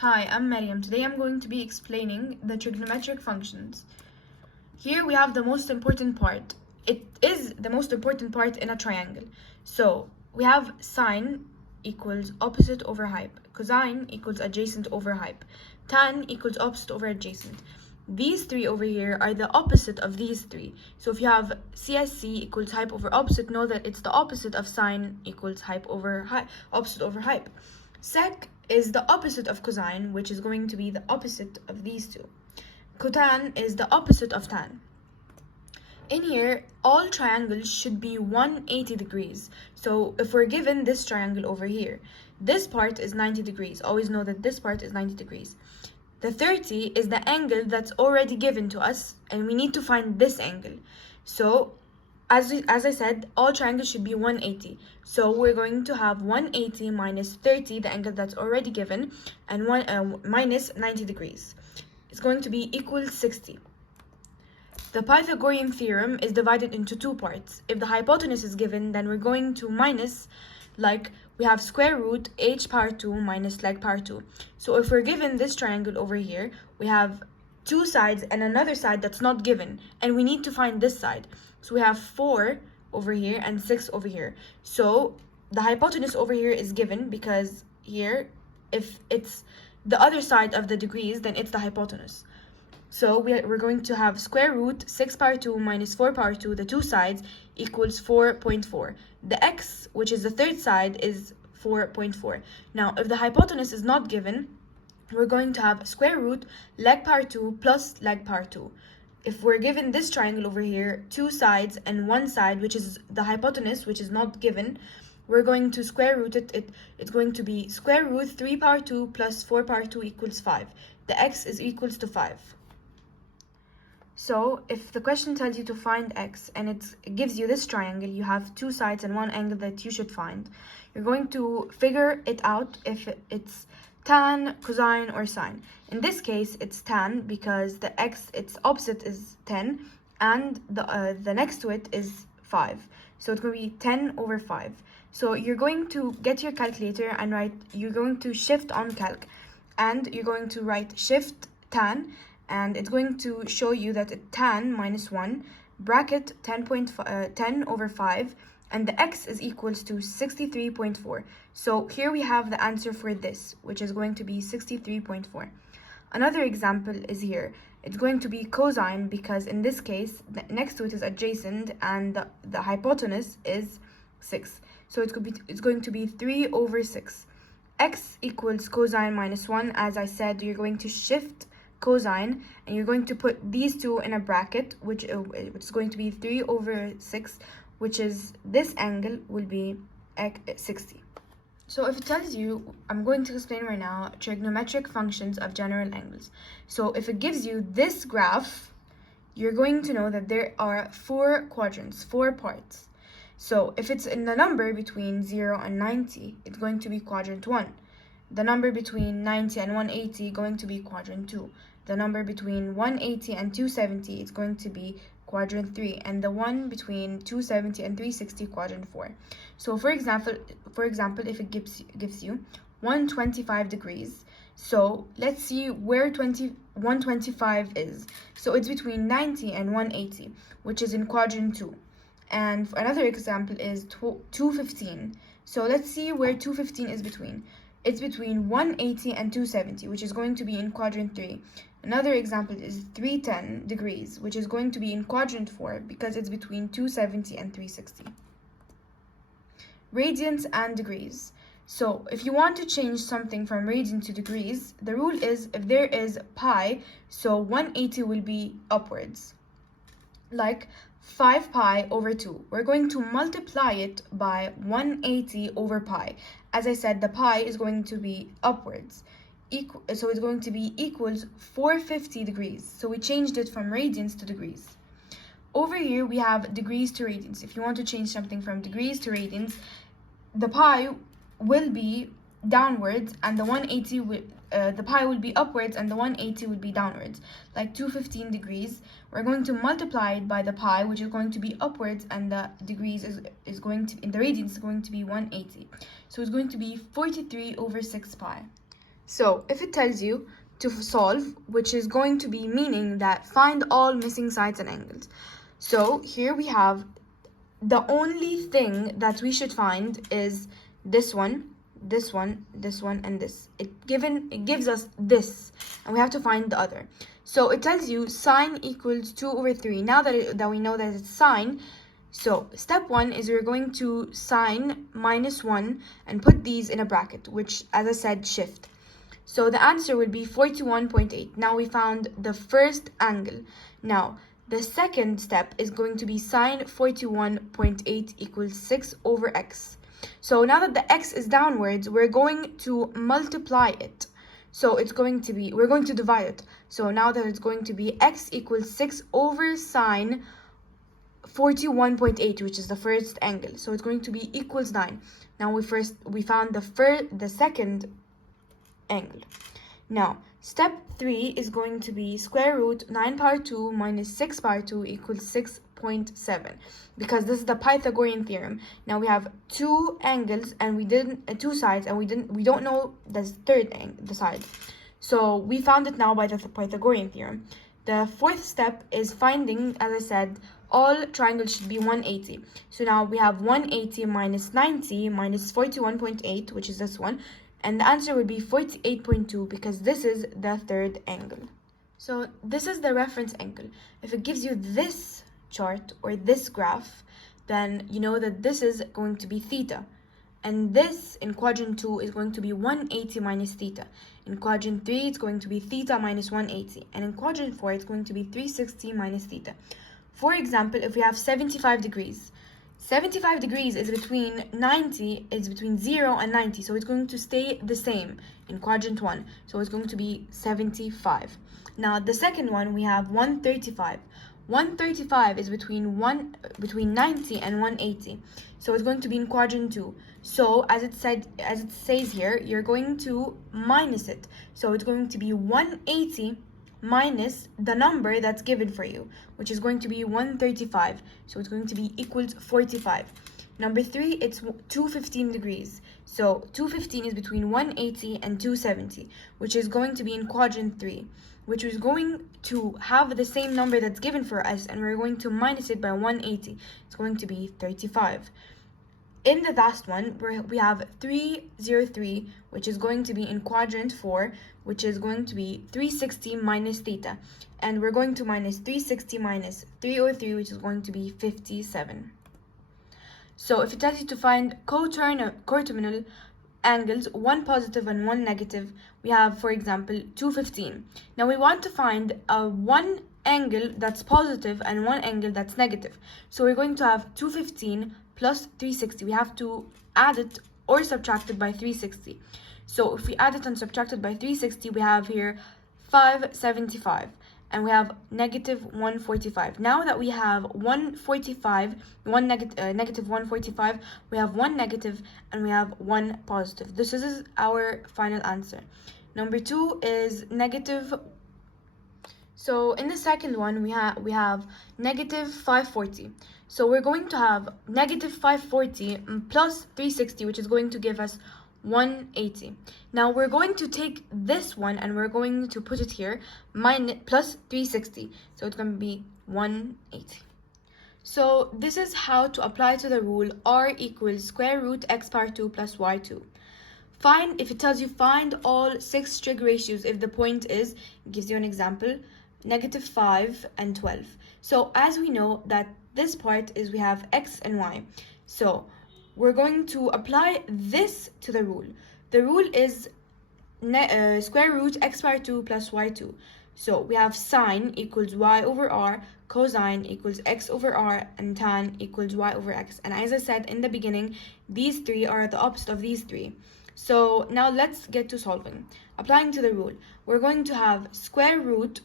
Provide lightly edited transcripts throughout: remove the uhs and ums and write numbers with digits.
Hi, I'm Mariam. Today I'm going to be explaining the trigonometric functions. Here we have the most important part. It is the most important part in a triangle. So we have sine equals opposite over hype, cosine equals adjacent over hype, tan equals opposite over adjacent. These three over here are the opposite of these three. So if you have CSC equals hype over opposite, know that it's the opposite of sine equals hype over opposite over hype. Sec is the opposite of cosine, which is going to be the opposite of these two. Cotan is the opposite of tan. In here, all triangles should be 180 degrees. So if we're given this triangle over here, this part is 90 degrees. Always know that this part is 90 degrees. The 30 is the angle that's already given to us, and we need to find this angle. So as I said, all triangles should be 180. So we're going to have 180 minus 30, the angle that's already given, and minus 90 degrees. It's going to be equal 60. The Pythagorean theorem is divided into two parts. If the hypotenuse is given, then we're going to minus, like we have square root h power 2 minus leg power 2. So if we're given this triangle over here, we have two sides and another side that's not given, and we need to find this side. So we have 4 over here and 6 over here. So the hypotenuse over here is given because here, if it's the other side of the degrees, then it's the hypotenuse. So we're going to have square root 6 power 2 minus 4 power 2, the two sides, equals 4.4. The x, which is the third side, is 4.4. Now, if the hypotenuse is not given, we're going to have square root leg power 2 plus leg power 2. If we're given this triangle over here, two sides and one side, which is the hypotenuse, which is not given, we're going to square root it. It's going to be square root 3 power 2 plus 4 power 2 equals 5. The x is equals to 5. So if the question tells you to find x and it gives you this triangle, you have two sides and one angle that you should find. You're going to figure it out if it's tan, cosine, or sine. In this case, it's tan because the x, its opposite is 10, and the next to it is 5. So it's going to be 10 over 5. So you're going to get your calculator and you're going to shift on calc, and you're going to write shift tan, and it's going to show you that tan minus 1 bracket 10 over 5, and the x is equals to 63.4. So here we have the answer for this, which is going to be 63.4. Another example is here. It's going to be cosine because in this case, next to it is adjacent and the hypotenuse is 6. So it's going to be 3 over 6. X equals cosine minus 1. As I said, you're going to shift cosine and you're going to put these two in a bracket, which is going to be 3 over 6, which is this angle will be 60. So if it tells you, I'm going to explain right now trigonometric functions of general angles. So if it gives you this graph, you're going to know that there are 4 quadrants, 4 parts. So if it's in the number between 0 and 90, it's going to be quadrant 1. The number between 90 and 180 going to be quadrant 2. The number between 180 and 270 is going to be quadrant 3, and the one between 270 and 360 quadrant 4. So for example, if it gives you 125 degrees, so let's see where 125 is. So it's between 90 and 180, which is in quadrant 2. And another example is 215. So let's see where 215 is between. It's between 180 and 270, which is going to be in quadrant 3. Another example is 310 degrees, which is going to be in quadrant 4 because it's between 270 and 360. Radians and degrees. So if you want to change something from radian to degrees, the rule is if there is pi, so 180 will be upwards. Like 5 pi over 2. We're going to multiply it by 180 over pi. As I said, the pi is going to be upwards. So it's going to be equals 450 degrees. So we changed it from radians to degrees. Over here, we have degrees to radians. If you want to change something from degrees to radians, the pi will be downwards and the 180 will the pi will be upwards and the 180 will be downwards. Like 215 degrees, we're going to multiply it by the pi, which is going to be upwards, and the degrees is going to, in the radians, is going to be 180. So it's going to be 43 over 6 pi. So if it tells you to solve, which is going to be meaning that find all missing sides and angles. So here we have the only thing that we should find is this one, this one, this one, and this. It gives us this, and we have to find the other. So it tells you sine equals 2 over 3. Now that we know that it's sine, so step 1 is we're going to sine minus 1 and put these in a bracket, which, as I said, shift. So the answer will be 41.8. Now we found the first angle. Now the second step is going to be sine 41.8 equals 6 over x. So now that the x is downwards, we're going to multiply it. So it's going to be, we're going to divide it. So now that it's going to be x equals 6 over sine 41.8, which is the first angle. So it's going to be equals 9. Now we found the second angle. Now step 3 is going to be square root 9 power 2 minus 6 power 2 equals 6.7, because this is the Pythagorean theorem. Now we have two angles and we didn't two sides, and we don't know the third the side. So we found it now by the Pythagorean theorem. The fourth step is finding, as I said, all triangles should be 180. So now we have 180 minus 90 minus 41.8, which is this one. And the answer would be 48.2, because this is the third angle. So this is the reference angle. If it gives you this chart or this graph, then you know that this is going to be theta. And this in quadrant 2 is going to be 180 minus theta. In quadrant 3, it's going to be theta minus 180. And in quadrant 4, it's going to be 360 minus theta. For example, if we have 75 degrees, 75 degrees is between 0 and 90, so it's going to stay the same in quadrant 1, so it's going to be 75. Now the second one, we have 135. 135 is between 90 and 180, so it's going to be in quadrant 2. So as it says here, you're going to minus it, so it's going to be 180 minus the number that's given for you, which is going to be 135. So it's going to be equals 45. Number 3, it's 215 degrees. So 215 is between 180 and 270, which is going to be in quadrant 3, which is going to have the same number that's given for us, and we're going to minus it by 180. It's going to be 35. In the last one, we have 303, which is going to be in quadrant 4, which is going to be 360 minus theta. And we're going to minus 360 minus 303, which is going to be 57. So if it tells you to find coterminal angles, one positive and one negative, we have, for example, 215. Now we want to find one angle that's positive and one angle that's negative. So we're going to have 215 plus 360. We have to add it or subtract it by 360. So if we add it and subtract it by 360, we have here 575, and we have negative 145. Now that we have 145, negative 145, we have one negative and we have one positive. This is our final answer. Number 2 is negative. So in the second one, we have negative 540. So we're going to have negative 540 plus 360, which is going to give us 180. Now we're going to take this one and we're going to put it here, plus 360. So it's going to be 180. So this is how to apply to the rule r equals square root x power 2 plus y2. If it tells you find all 6 trig ratios, if the point is, it gives you an example, negative 5 and 12. So as we know that this part is we have x and y. So we're going to apply this to the rule. The rule is square root x power 2 plus y2. So we have sine equals y over r, cosine equals x over r, and tan equals y over x. And as I said in the beginning, these three are the opposite of these three. So now let's get to solving. Applying to the rule, we're going to have square root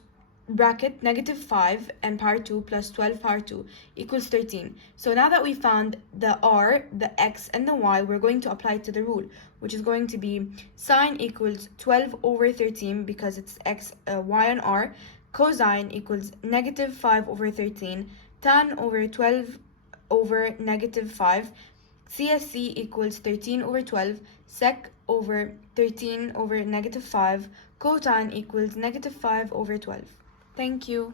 bracket negative 5 and power 2 plus 12 power 2 equals 13. So now that we found the r, the x, and the y, we're going to apply it to the rule, which is going to be sine equals 12 over 13 because it's x, y, and r. Cosine equals negative 5 over 13. Tan over 12 over negative 5. CSC equals 13 over 12. Sec over 13 over negative 5. Cotangent equals negative 5 over 12. Thank you.